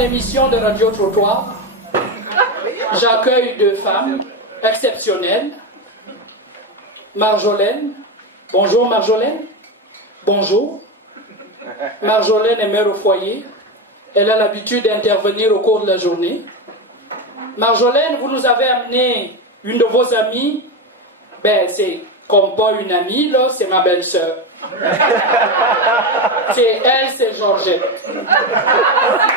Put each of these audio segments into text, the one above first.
émission de Radio Trottoir, j'accueille deux femmes exceptionnelles. Marjolaine. Bonjour Marjolaine. Bonjour. Marjolaine est mère au foyer. Elle a l'habitude d'intervenir au cours de la journée. Marjolaine, vous nous avez amené une de vos amies. Ben, c'est comme pas une amie, là, c'est ma belle-sœur. C'est Georgette.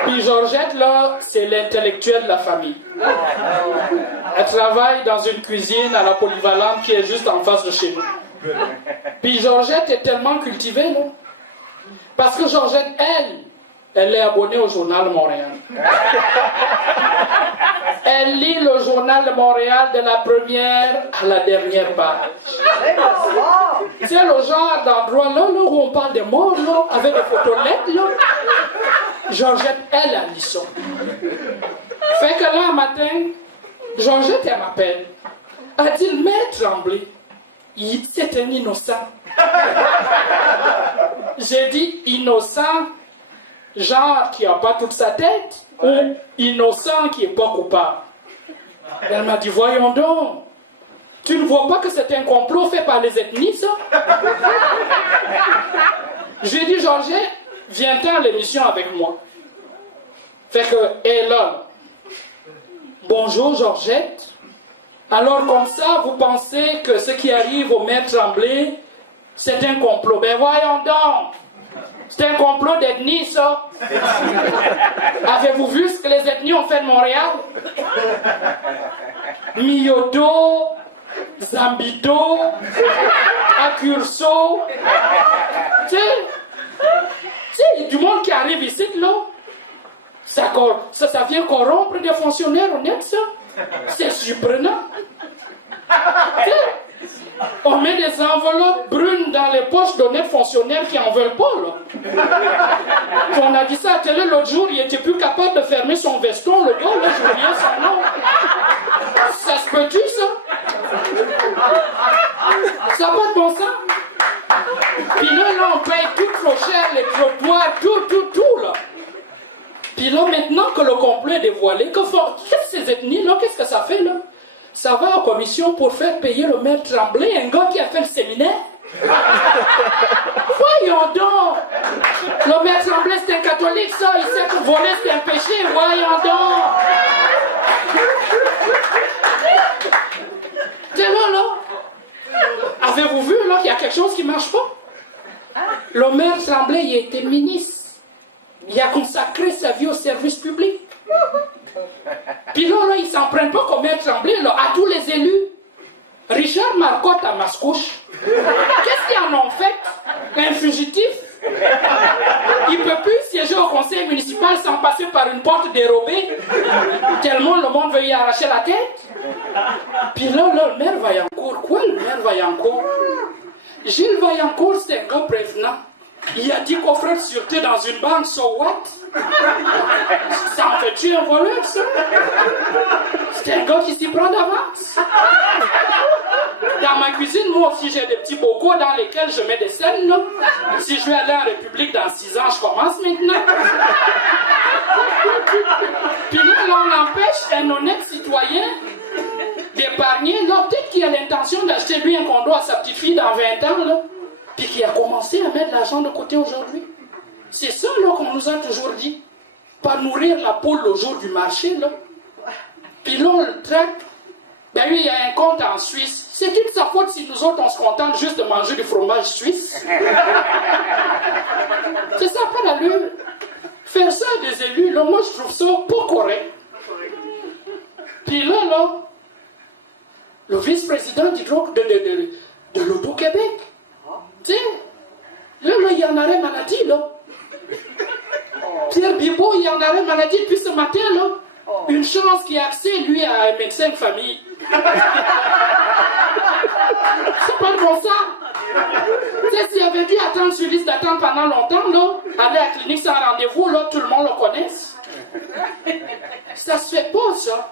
Puis Georgette, là, c'est l'intellectuelle de la famille. Elle travaille dans une cuisine à la polyvalente qui est juste en face de chez nous. Puis Georgette est tellement cultivée, là. Parce que Georgette, elle est abonnée au Journal de Montréal. Elle lit le Journal de Montréal de la première à la dernière page. C'est le genre d'endroit là, où on parle des morts, là, avec des photos lettres, là. Georgette, elle a lu ça. Fait que là, un matin, Georgette, elle m'appelle. Elle dit, le maître Tremblay, c'est un innocent. J'ai dit, innocent, genre qui n'a pas toute sa tête, ou innocent qui n'est pas coupable. Elle m'a dit, voyons donc, tu ne vois pas que c'est un complot fait par les ethnies, ça? J'ai dit, Georgette, viens-t'en à l'émission avec moi. Fait que, elle est là. Bonjour, Georgette. Alors, comme ça, vous pensez que ce qui arrive au maître Tremblay, c'est un complot? Ben voyons donc! C'est un complot d'ethnie, ça. Avez-vous vu ce que les ethnies ont fait de Montréal? Mioto, Zambito, Accurso. Tu sais, du monde qui arrive ici, là. Ça vient corrompre des fonctionnaires honnêtes, ça. C'est surprenant. On met des enveloppes brunes dans les poches d'honnêtes fonctionnaires qui n'en veulent pas, là. On a dit ça à télé l'autre jour, il n'était plus capable de fermer son veston, le gars, là, je oubliais son nom. Ça se peut-tu, ça? Ça n'a pas de bon sens. Puis là, on paye tout trop cher, les trottoirs, tout, là. Puis là, maintenant que le complot est dévoilé, qu'est-ce que ces ethnies-là, qu'est-ce que ça fait, là? Ça va en commission pour faire payer le maître Tremblay, un gars qui a fait le séminaire? Voyons donc! Le maître Tremblay, c'est un catholique, ça. Il sait que voler, c'est un péché. Voyons donc! T'es là? Avez-vous vu, là, qu'il y a quelque chose qui ne marche pas? Le maître Tremblay, il a été ministre. Il a consacré sa vie au service public. Puis là, ils ne s'en prennent pas comme maître Tremblay, là, à tous les élus. Richard Marcotte à Mascouche. Qu'est-ce qu'ils en ont fait? Un fugitif? Il ne peut plus siéger au conseil municipal sans passer par une porte dérobée, tellement le monde veut y arracher la tête. Puis là, le maire Vaillancourt. Quoi, le maire Vaillancourt? Gilles Vaillancourt, c'est un gars prévenant. Il a 10 coffrets de sûreté dans une banque, so what? Ça en fait-tu un voleur, ça? C'est un gars qui s'y prend d'avance. Dans ma cuisine, moi aussi, j'ai des petits bocaux dans lesquels je mets des scènes, là. Si je vais aller en République dans 6 ans, je commence maintenant. Puis là, on empêche un honnête citoyen d'épargner. Là, peut-être qu'il a l'intention d'acheter lui un condo à sa petite fille dans 20 ans, là. Puis qui a commencé à mettre l'argent de côté aujourd'hui. C'est ça, là, qu'on nous a toujours dit. Pas nourrir la poule au jour du marché, là. Puis là, on le traite. Ben lui, il y a un compte en Suisse. C'est toute sa faute si nous autres, on se contente juste de manger du fromage suisse. C'est ça, pas d'allure. Faire ça à des élus, là, moi, je trouve ça pas correct. Puis là, le vice-président de l'Auto-Québec, tu sais, là, il y en arrêt maladie, là. Pierre Bibeau, il y en arrêt maladie depuis ce matin, là. Une chance qu'il a accès, lui, à un médecin de famille. C'est pas de bon sens. Tu sais, s'il avait dû attendre sur liste d'attente pendant longtemps, là, aller à la clinique sans rendez-vous, là, tout le monde le connaisse. Ça se fait pas, ça.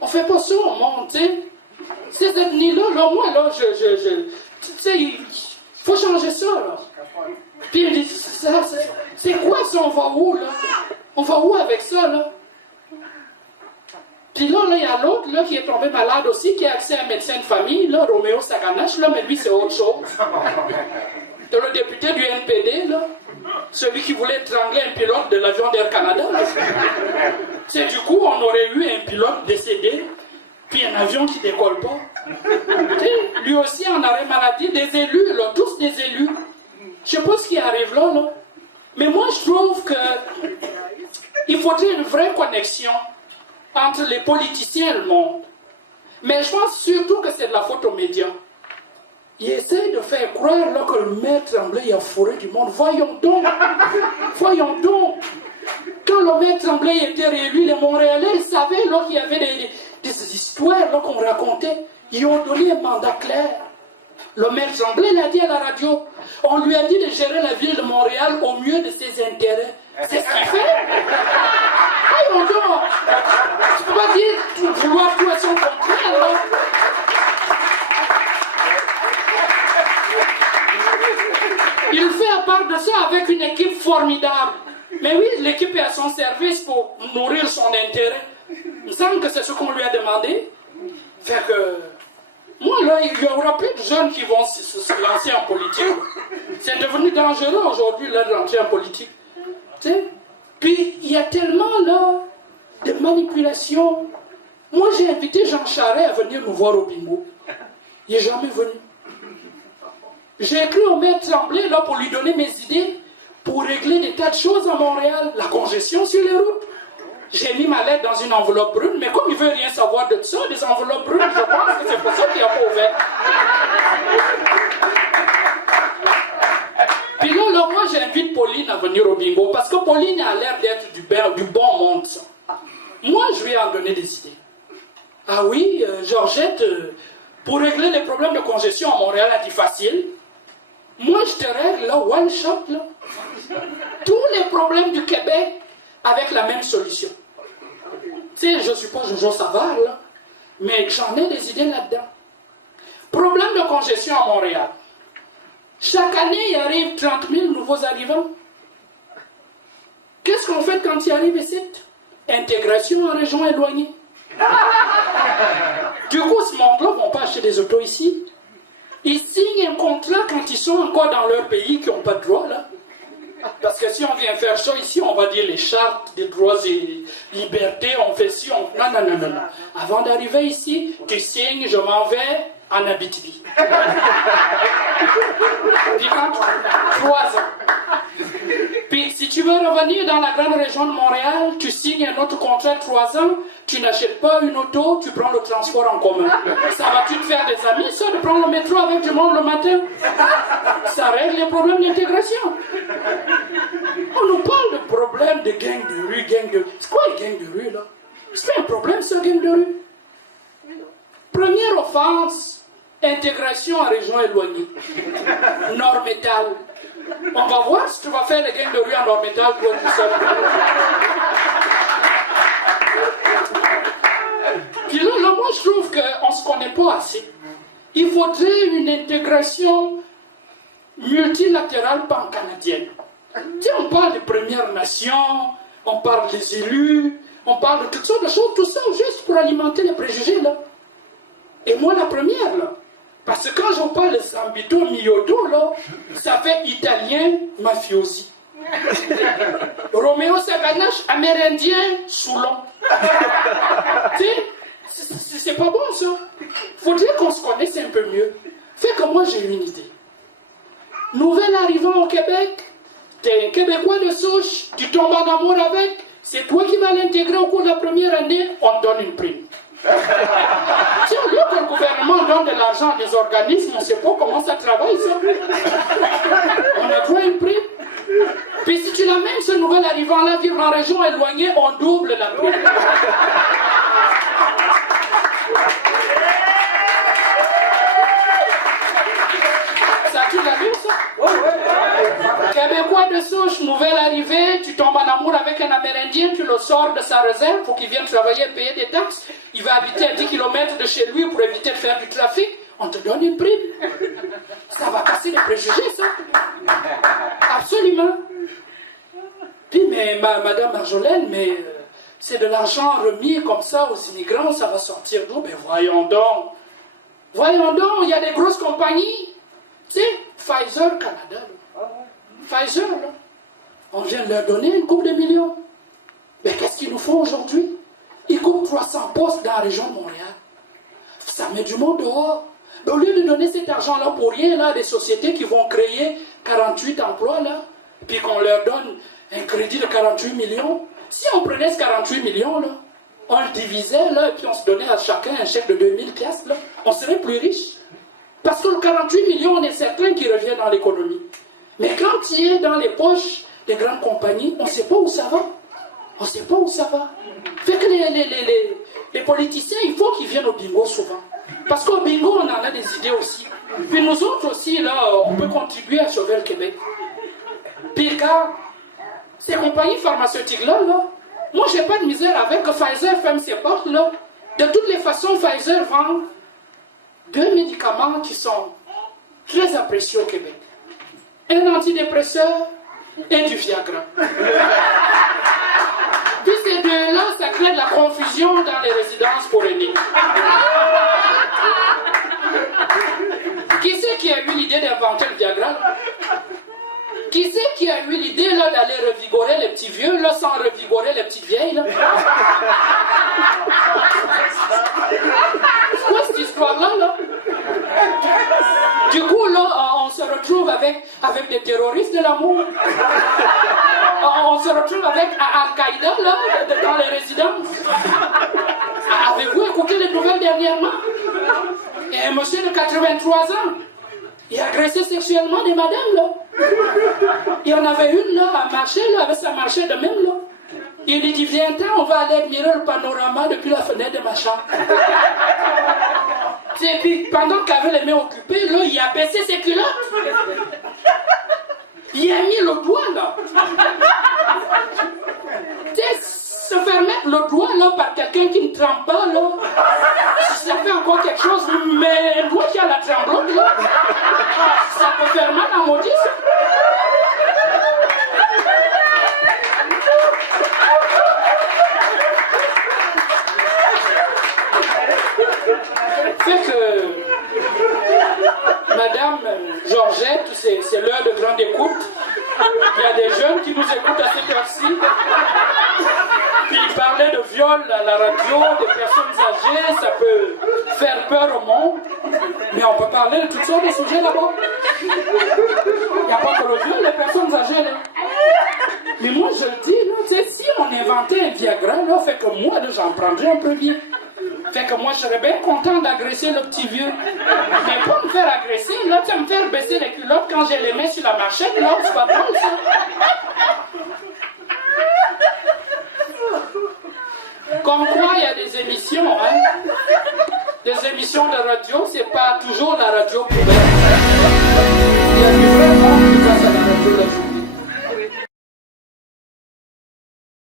On fait pas ça au monde, tu sais. Ces ethnies-là, là, moi, là, tu sais, il faut changer ça, là. Puis il me dit, c'est quoi ça, on va où, là? On va où avec ça, là? Puis là, il y a l'autre là, qui est tombé malade aussi, qui a accès à un médecin de famille, là, Roméo Saganache, là, mais lui, c'est autre chose. De le député du NPD, là, celui qui voulait étrangler un pilote de l'avion d'Air Canada. C'est du coup, on aurait eu un pilote décédé, puis un avion qui décolle pas. Lui aussi en arrêt maladie, des élus, là, tous des élus. Je sais pas ce qui arrive là, là. Mais moi, je trouve que il faudrait une vraie connexion entre les politiciens et le monde. Mais je pense surtout que c'est de la faute aux médias. Ils essayent de faire croire là, que le maire Tremblay a fourré du monde. Voyons donc. Voyons donc. Quand le maire Tremblay était réélu, les Montréalais, ils savaient là, qu'il y avait des histoires là, qu'on racontait. Ils ont donné un mandat clair. Le maire Tremblay l'a dit à la radio. On lui a dit de gérer la ville de Montréal au mieux de ses intérêts. C'est ce qu'il fait. Voyons donc. Je ne peux pas dire vouloir tout à son contraire. Là. Il fait à part de ça avec une équipe formidable. Mais oui, l'équipe est à son service pour nourrir son intérêt. Il me semble que c'est ce qu'on lui a demandé. Fait que, moi là, il n'y aura plus de jeunes qui vont se lancer en politique. C'est devenu dangereux aujourd'hui là, de rentrer en politique. Tu sais? Puis il y a tellement là de manipulations. Moi j'ai invité Jean Charest à venir nous voir au bingo. Il n'est jamais venu. J'ai écrit au maire Tremblay là pour lui donner mes idées pour régler des tas de choses à Montréal, la congestion sur les routes. J'ai mis ma lettre dans une enveloppe brune, mais comme il ne veut rien savoir de ça, des enveloppes brunes, je pense que c'est pour ça qu'il n'a pas ouvert. Puis là, moi j'invite Pauline à venir au bingo, parce que Pauline a l'air d'être du bon monde. Ça. Moi je lui ai en donné des idées. Ah oui, Georgette, pour régler les problèmes de congestion à Montréal, elle dit facile. Moi, je te règle, là, one shot, là, tous les problèmes du Québec avec la même solution. Tu sais, je ne suis pas Jojo Savard, là, mais j'en ai des idées là-dedans. Problème de congestion à Montréal. Chaque année, il arrive 30 000 nouveaux arrivants. Qu'est-ce qu'on fait quand ils arrivent ici? Intégration en région éloignée. Du coup, ce monde-là ne vont pas acheter des autos ici. Ils signent un contrat quand ils sont encore dans leur pays qui n'ont pas de droit, là. Parce que si on vient faire ça ici, on va dire les chartes des droits et libertés, on fait ci, on... Non. Avant d'arriver ici, tu signes, je m'en vais en Abitibi. Puis quand 3 ans. Puis si tu veux revenir dans la grande région de Montréal, tu signes un autre contrat de 3 ans, tu n'achètes pas une auto, tu prends le transport en commun. Ça va-tu te faire des amis, ça, de prendre le métro avec du monde le matin? Ça règle les problèmes d'intégration. On nous parle de problèmes de gang de rue, C'est quoi les gangs de rue, là? C'est un problème, ce gang de rue? Première offense, intégration en région éloignée. Nord-Métal. On va voir si tu vas faire les gangs de rue en Nord-Métal, toi tout seul. Puis là, moi, je trouve qu'on ne se connaît pas assez. Il faudrait une intégration multilatérale pan-canadienne. Tu sais, on parle des Premières Nations, on parle des élus, on parle de toutes sortes de choses, tout ça juste pour alimenter les préjugés, là. Et moi, la première, là. Parce que quand j'en parle de Zambito Mioto, là, ça fait italien mafiosi. Roméo Saganache, amérindien, Soulon. Tu sais, c'est pas bon, ça. Faudrait qu'on se connaisse un peu mieux. Fait que moi, j'ai une idée. Nouvel arrivant au Québec, t'es un Québécois de souche, tu tombes en amour avec, c'est toi qui vas l'intégrer au cours de la première année, on te donne une prime. Si au lieu que le gouvernement donne de l'argent à des organismes, on ne sait pas comment ça travaille, ça. On a droit à une prime. Puis si tu l'amènes, ce nouvel arrivant-là, vivre en région éloignée, on double la prime. Ça, tu l'as vu, ça? Québécois de souche, nouvelle arrivée, tu tombes en amour avec un Amérindien, tu le sors de sa réserve pour qu'il vienne travailler et payer des taxes. Il va habiter à 10 km de chez lui pour éviter de faire du trafic. On te donne une prime. Ça va casser les préjugés, ça. Absolument. Puis mais Madame Marjolaine, mais c'est de l'argent remis comme ça aux immigrants, ça va sortir d'où? Mais voyons donc. Voyons donc, il y a des grosses compagnies. Tu sais, Pfizer Canada. Là. Pfizer, là. On vient de leur donner une coupe de millions. Mais qu'est-ce qu'ils nous font aujourd'hui? Ils coupent 300 postes dans la région de Montréal. Ça met du monde dehors. Au lieu de donner cet argent-là pour rien, là, des sociétés qui vont créer 48 emplois, là, puis qu'on leur donne un crédit de 48 millions, si on prenait ce 48 millions, là, on le divisait, là, et puis on se donnait à chacun un chèque de 2000 piastres, là, on serait plus riche. Parce que le 48 millions, on est certain qu'il revient dans l'économie. Mais quand il est dans les poches des grandes compagnies, on ne sait pas où ça va. On ne sait pas où ça va. Fait que les politiciens, il faut qu'ils viennent au bingo souvent. Parce qu'au bingo, on en a des idées aussi. Puis nous autres aussi, là, on peut contribuer à sauver le Québec. Puis quand ces compagnies pharmaceutiques-là, là, moi, j'ai pas de misère avec que Pfizer ferme ses portes, là. De toutes les façons, Pfizer vend 2 médicaments qui sont très appréciés au Québec. Un antidépresseur et du Viagra. Puis ces deux-là, ça crée de la confusion dans les résidences pour aînés. Qui c'est qui a eu l'idée d'inventer le Viagra? Qui c'est qui a eu l'idée là d'aller revigorer les petits vieux là sans revigorer les petites vieilles là? C'est quoi cette histoire-là là? Du coup là, on se retrouve avec des terroristes de l'amour. On se retrouve avec Al-Qaïda là, dans les résidences. Avez-vous écouté les nouvelles dernièrement? Il y a un monsieur de 83 ans. Il a agressé sexuellement des madames, là. Il y en avait une, là, à marcher, là, avec sa marchait de même, là. Il lui dit, viens-t'en, on va aller admirer le panorama depuis la fenêtre de ma chambre. Et puis, pendant qu'il avait les mains occupées, là, il a baissé ses culottes. Il a mis le doigt, là. Tu sais, se faire mettre le doigt, là, par quelqu'un qui ne trempe pas, là, ça fait encore quelque chose, mais un doigt qui a la tremblote, là, ça peut faire mal à maudit, ça. Fait que Madame Georgette, c'est l'heure de grande écoute. Il y a des jeunes qui nous écoutent à cette heure-ci. Puis parler de viol à la radio, des personnes âgées, ça peut faire peur au monde. Mais on peut parler de toutes sortes de sujets là-bas. Il n'y a pas que le viol, les personnes âgées, là. Mais moi, je le dis, là, si on inventait un Viagra, là, fait que moi, là, j'en prendrais un peu bien. Fait que moi, je serais bien content d'agresser le petit vieux. Mais pour me faire agresser, là, tu vas me faire baisser les culottes quand j'ai les mains sur la marchette, là, c'est pas drôle, ça. Comme quoi, il y a des émissions, hein. Des émissions de radio, c'est pas toujours la radio poubelle.